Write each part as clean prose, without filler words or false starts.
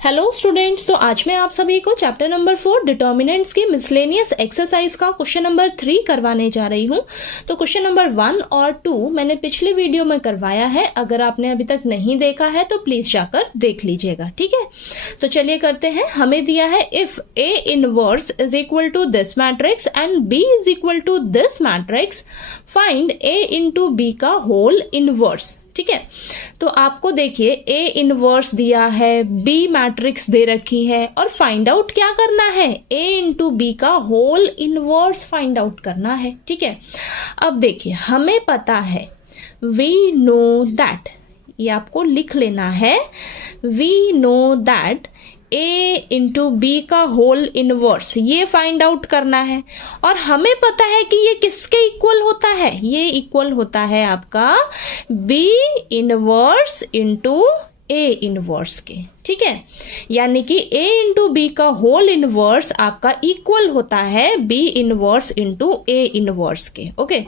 Hello students, तो आज मैं आप सभी को चैप्टर नंबर 4 डिटर्मिनेंट्स की मिसलेनियस एक्सरसाइज का क्वेश्चन नंबर 3 करवाने जा रही हूँ। तो क्वेश्चन नंबर 1 और 2 मैंने पिछले वीडियो में करवाया है। अगर आपने अभी तक नहीं देखा है तो प्लीज जाकर देख लीजिएगा, ठीक है। तो चलिए करते हैं। हमें दिया है if A inverse is equal to this matrix and B is equal to this matrix, find A into B का होल इनवर्स। ठीक है, तो आपको देखिए A इनवर्स दिया है, B मैट्रिक्स दे रखी है और फाइंड आउट क्या करना है, A इंटू B का होल इनवर्स फाइंड आउट करना है। ठीक है, अब देखिए हमें पता है we know that, ये आपको लिख लेना है, we know that A into B का होल इनवर्स ये फाइंड आउट करना है। और हमें पता है कि ये किसके इक्वल होता है, ये इक्वल होता है आपका B inverse into A inverse के। ठीक है, यानी कि A इंटू बी का होल इनवर्स आपका इक्वल होता है B inverse into A inverse के। ओके,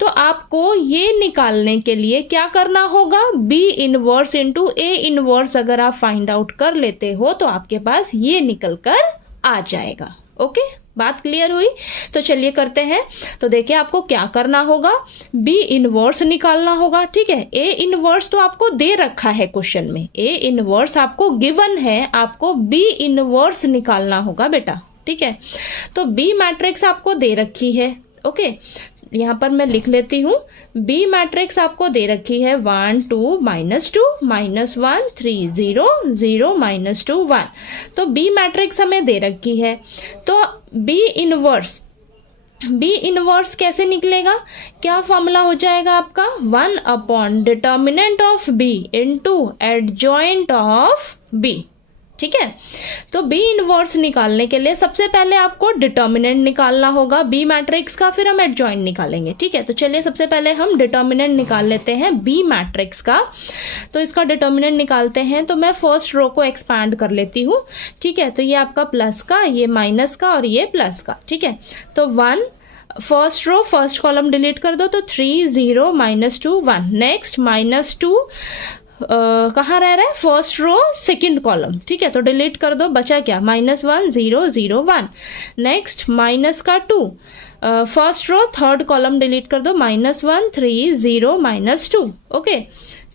तो आपको ये निकालने के लिए क्या करना होगा, B inverse into A inverse अगर आप फाइंड आउट कर लेते हो तो आपके पास ये निकल कर आ जाएगा। ओके, बात क्लियर हुई। तो चलिए करते हैं। तो देखिए आपको क्या करना होगा, B इनवर्स निकालना होगा। ठीक है, A इनवर्स तो आपको दे रखा है क्वेश्चन में, A इनवर्स आपको गिवन है, आपको B इनवर्स निकालना होगा बेटा। ठीक है, तो B मैट्रिक्स आपको दे रखी है। ओके, यहाँ पर मैं लिख लेती हूँ, B मैट्रिक्स आपको दे रखी है 1 2 -2 -1 3 0 0 -2 1। तो B मैट्रिक्स हमें दे रखी है। तो B इनवर्स कैसे निकलेगा, क्या फॉर्मूला हो जाएगा आपका, 1 upon determinant of B into adjoint of B। ठीक है, तो B इनवर्स निकालने के लिए सबसे पहले आपको डिटर्मिनेंट निकालना होगा B मैट्रिक्स का, फिर हम एडजॉइंट निकालेंगे। ठीक है, तो चलिए सबसे पहले हम डिटर्मिनेंट निकाल लेते हैं B मैट्रिक्स का। तो इसका डिटर्मिनेंट निकालते हैं, तो मैं फर्स्ट रो को एक्सपैंड कर लेती हूँ। ठीक है, तो ये आपका प्लस का, ये माइनस का और ये प्लस का। ठीक है, तो 1 first row first column delete कर दो, तो 3 0 -2 1। नेक्स्ट -2 कहाँ रह रहा है, फर्स्ट रो सेकंड कॉलम। ठीक है, तो डिलीट कर दो, बचा क्या, -1 0 0 1। नेक्स्ट माइनस का 2 first row third column delete कर दो, -1 3 0 -2। ओके,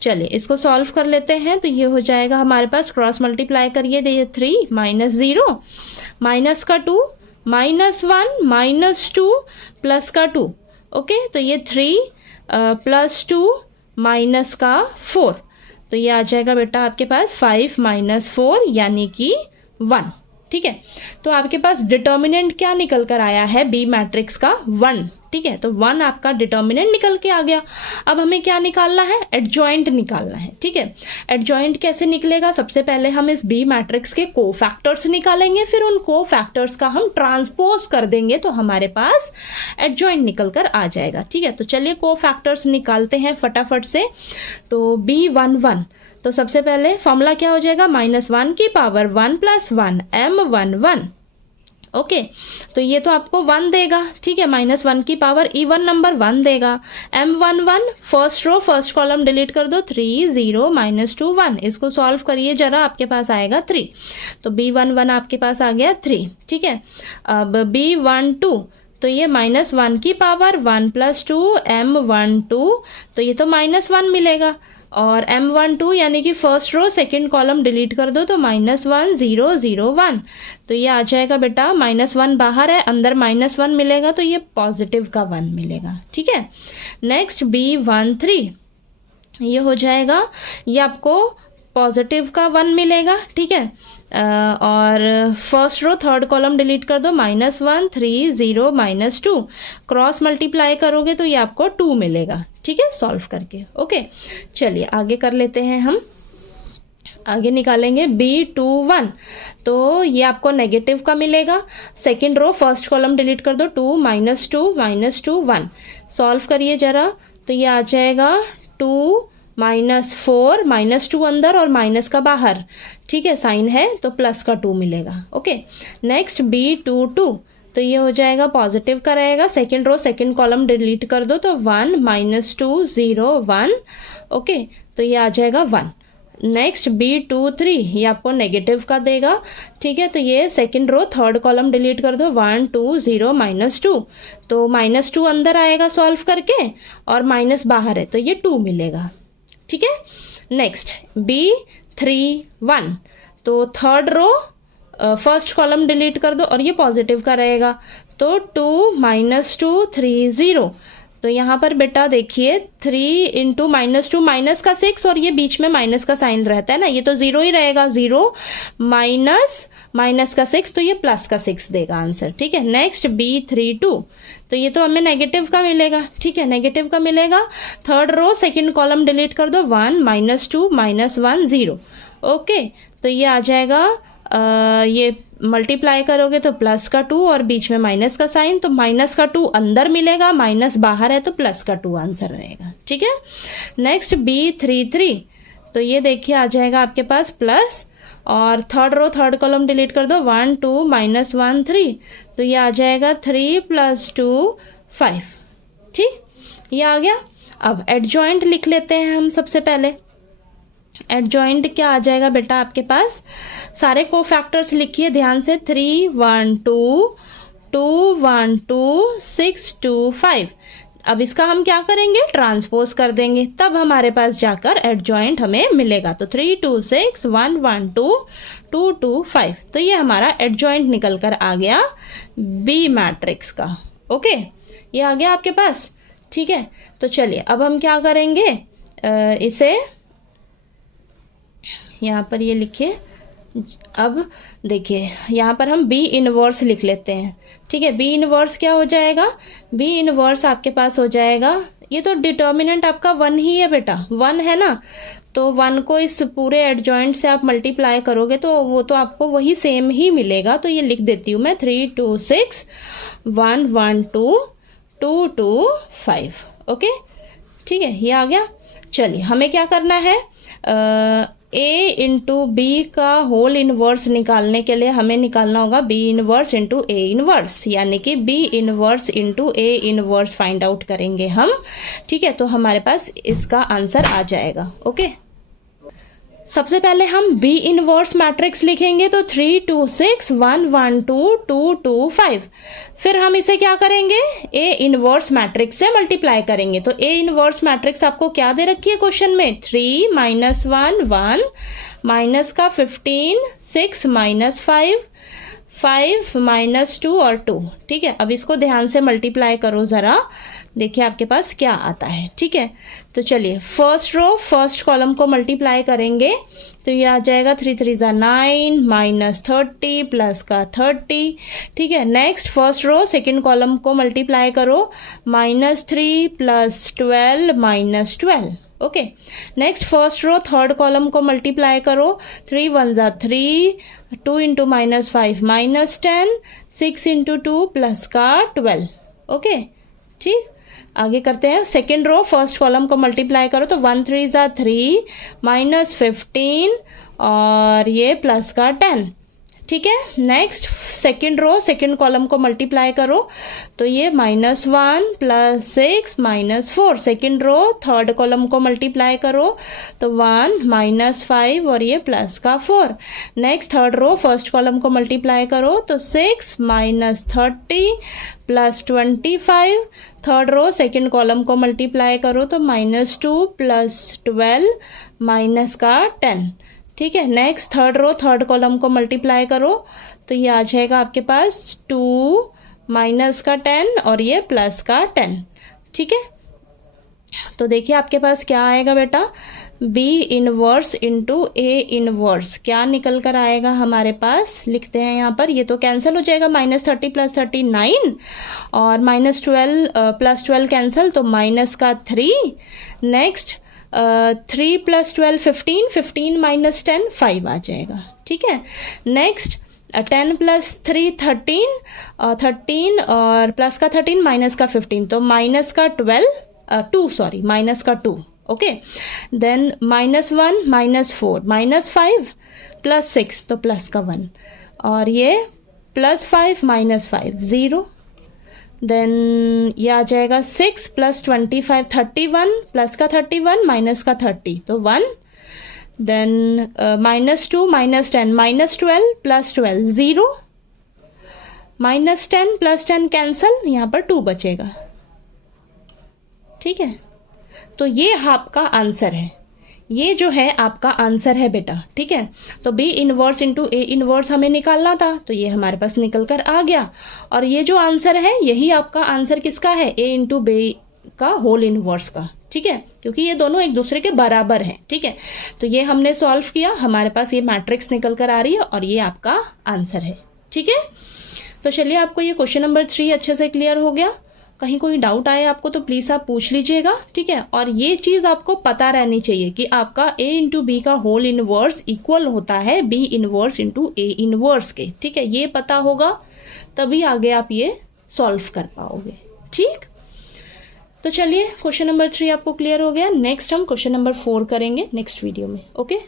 चलिए इसको सॉल्व कर लेते हैं। तो ये हो जाएगा हमारे पास, क्रॉस मल्टीप्लाई करिए, देखिए 3 -0 माइनस का 2 -1 -2 प्लस का 2। ओके, तो ये 3 + 2 माइनस का 4। तो ये आ जाएगा बेटा आपके पास 5 - 4 यानी कि 1। ठीक है, तो आपके पास डिटर्मिनेंट क्या निकल कर आया है B मैट्रिक्स का, 1। ठीक है, तो 1 आपका डिटर्मिनेंट निकल के आ गया। अब हमें क्या निकालना है, एडजॉइंट निकालना है। ठीक है, एडजॉइंट कैसे निकलेगा, सबसे पहले हम इस B मैट्रिक्स के कोफैक्टर्स निकालेंगे, फिर उन कोफैक्टर्स का हम ट्रांसपोज कर देंगे तो हमारे पास एडजॉइंट निकल कर आ जाएगा। ठीक है, तो चलिए कोफैक्टर्स निकालते हैं फटाफट से। तो B1 1, तो सबसे पहले फॉर्मूला क्या हो जाएगा, -1 की पावर 1 + 1 M1 1। ओके, तो ये तो आपको 1 देगा। ठीक है, -1 की पावर इवन नंबर 1 देगा। M1 1 first row first column delete कर दो, 3 0 -2 1। इसको सॉल्व करिए जरा, आपके पास आएगा 3। तो B1 1 आपके पास आ गया 3। ठीक है, अब B1 2, तो ये -1 की पावर 1 + 2 M1 2, तो ये तो -1 मिलेगा। और M1 2 यानी कि first row second column delete कर दो, तो -1 0 0 1। तो ये आ जाएगा बेटा, -1 बाहर है, अंदर -1 मिलेगा, तो ये पॉजिटिव का 1 मिलेगा। ठीक है, नेक्स्ट B1 3, ये हो जाएगा, ये आपको पॉजिटिव का 1 मिलेगा। ठीक है, और first row third column delete कर दो, -1 3 0 -2। क्रॉस मल्टीप्लाई करोगे तो ये आपको 2 मिलेगा। ठीक है, सॉल्व करके। ओके, चलिए आगे कर लेते हैं हम, आगे निकालेंगे B2 1। तो ये आपको नेगेटिव का मिलेगा। Second row first column delete कर दो, 2 -2 1। सॉल्व करिए जरा, तो ये आ जाएगा 2 -4 -2 अंदर और माइनस का बाहर। ठीक है, साइन है तो प्लस का 2 मिलेगा। ओके, नेक्स्ट B2 2, तो ये हो जाएगा पॉजिटिव का रहेगा। Second row second column delete कर दो, तो 1 -2 0 1। ओके, तो ये आ जाएगा 1। नेक्स्ट B23 ये आपको नेगेटिव का देगा, ठीक है। तो ये second row third column delete कर दो, 1 2 0 -2, तो -2 अंदर आएगा सॉल्व करके और माइनस बाहर है तो ये 2 मिलेगा, ठीक है। नेक्स्ट B31, तो third row first column delete कर दो और ये पॉजिटिव का रहेगा, तो 2 -2 3 0, तो यहाँ पर बेटा देखिए 3 इंटू -2 माइनस का 6 और ये बीच में माइनस का साइन रहता है ना, ये तो 0 ही रहेगा, 0 माइनस का 6, तो ये प्लस का 6 देगा आंसर, ठीक है। नेक्स्ट B32, तो ये तो हमें नेगेटिव का मिलेगा, ठीक है, नेगेटिव का मिलेगा। Third row second column delete कर दो, 1 -2 -1 0, ओके। तो ये आ जाएगा ये मल्टीप्लाई करोगे तो प्लस का 2 और बीच में माइनस का साइन, तो माइनस का 2 अंदर मिलेगा, माइनस बाहर है तो प्लस का 2 आंसर रहेगा, ठीक है। नेक्स्ट B33, तो ये देखिए आ जाएगा आपके पास प्लस, और third row third column delete कर दो, 1 2 -1 3, तो ये आ जाएगा 3 + 2 5, ठीक, ये आ गया। अब एडजॉइंट लिख लेते हैं हम सबसे पहले। एडजॉइंट क्या आ जाएगा बेटा आपके पास, सारे कोफैक्टर्स लिखिए ध्यान से, 3 1 2 2 1 2 6 2 5। अब इसका हम क्या करेंगे, ट्रांसपोज कर देंगे, तब हमारे पास जाकर एडजॉइंट हमें मिलेगा। तो 3 2 6 1 1 2 2 2 5, तो ये हमारा एडजॉइंट निकल कर आ गया बी मैट्रिक्स का, ओके, ये आ गया आपके पास, ठीक है। तो चलिए अब हम क्या करेंगे, इसे यहाँ पर ये लिखिए। अब देखिए यहाँ पर हम B इनवर्स लिख लेते हैं, ठीक है। B इनवर्स क्या हो जाएगा, B इनवर्स आपके पास हो जाएगा, ये तो डिटर्मिनेंट आपका 1 ही है बेटा, 1 है ना, तो 1 को इस पूरे एडजॉइंट से आप मल्टीप्लाई करोगे तो वो तो आपको वही सेम ही मिलेगा। तो ये लिख देती हूँ मैं, 3 2 6 1 1 2 2 2 5, ओके, ठीक है, ये आ गया। चलिए हमें क्या करना है, A इंटू B का होल इनवर्स निकालने के लिए हमें निकालना होगा B inverse into A inverse, यानी कि B inverse into A inverse find out करेंगे हम, ठीक है। तो हमारे पास इसका आंसर आ जाएगा, ओके। सबसे पहले हम B इनवर्स मैट्रिक्स लिखेंगे, तो 3 2 6 1 1 2 2 2 5, फिर हम इसे क्या करेंगे, A इनवर्स मैट्रिक्स से मल्टीप्लाई करेंगे। तो A इनवर्स मैट्रिक्स आपको क्या दे रखी है क्वेश्चन में, 3 -1 1 माइनस का 15 6 -5 5 -2 और 2, ठीक है। अब इसको ध्यान से मल्टीप्लाई करो जरा, देखिए आपके पास क्या आता है, ठीक है। तो चलिए फर्स्ट रो फर्स्ट कॉलम को मल्टीप्लाई करेंगे, तो ये आ जाएगा 3 3 9 -30 प्लस का 30, ठीक है। Next first row second column को मल्टीप्लाई करो, -3 + 12 -12, okay. Next first row third column को मल्टीप्लाई करो, 3 1 3 2 × -5 -10 6 × 2 प्लस का 12, ओके, ठीक। आगे करते हैं, सेकेंड रो फर्स्ट कॉलम को मल्टीप्लाई करो, तो 1 3 3 -15 और ये प्लस का 10, ठीक है। Next second row second column को मल्टीप्लाई करो, तो ये -1 + 6 -4, सेकेंड रो थर्ड कॉलम को मल्टीप्लाई करो, तो 1 -5 और ये प्लस का 4। Next third row first column को मल्टीप्लाई करो, तो 6 -30 + 25, थर्ड रो सेकेंड कॉलम को मल्टीप्लाई करो, तो -2 + 12 माइनस का 10, ठीक है। Next third row third column को मल्टीप्लाई करो, तो ये आ जाएगा आपके पास 2 माइनस का 10 और ये प्लस का 10, ठीक है। तो देखिए आपके पास क्या आएगा बेटा, B inverse into A inverse क्या निकल कर आएगा हमारे पास, लिखते हैं यहाँ पर, ये तो कैंसिल हो जाएगा, -30 + 30 9 और -12 + 12 कैंसिल, तो माइनस का 3। नेक्स्ट 3 + 12 15 15 -10 5 आ जाएगा, ठीक है। नेक्स्ट 10 + 3 13 13 और प्लस का 13 माइनस का 15, तो माइनस का 2, ओके। देन -1 -4 -5 + 6, तो प्लस का 1 और ये +5 -5 0। देन ये आ जाएगा 6 + 25 31 प्लस का 31 माइनस का 30, तो 1। देन -2 -10 -12 +12 0, -10 +10 कैंसल, यहाँ पर 2 बचेगा। ठीक है, तो ये आपका आंसर है, ये जो है आपका आंसर है बेटा। ठीक है, तो B inverse into A inverse हमें निकालना था, तो ये हमारे पास निकल कर आ गया। और ये जो आंसर है यही आपका आंसर किसका है, A इंटू B का होल इनवर्स का। ठीक है, क्योंकि ये दोनों एक दूसरे के बराबर हैं। ठीक है, तो ये हमने सॉल्व किया, हमारे पास ये मैट्रिक्स निकल कर आ रही है और ये आपका आंसर है। ठीक है, तो चलिए आपको ये क्वेश्चन नंबर 3 अच्छे से क्लियर हो गया। कहीं कोई डाउट आए आपको तो प्लीज आप पूछ लीजिएगा। ठीक है, और ये चीज आपको पता रहनी चाहिए कि आपका A इंटू बी का होल इनवर्स इक्वल होता है B inverse into A inverse के। ठीक है, ये पता होगा तभी आगे आप ये सॉल्व कर पाओगे। ठीक, तो चलिए क्वेश्चन नंबर 3 आपको क्लियर हो गया। नेक्स्ट हम क्वेश्चन नंबर 4 करेंगे नेक्स्ट वीडियो में। ओके।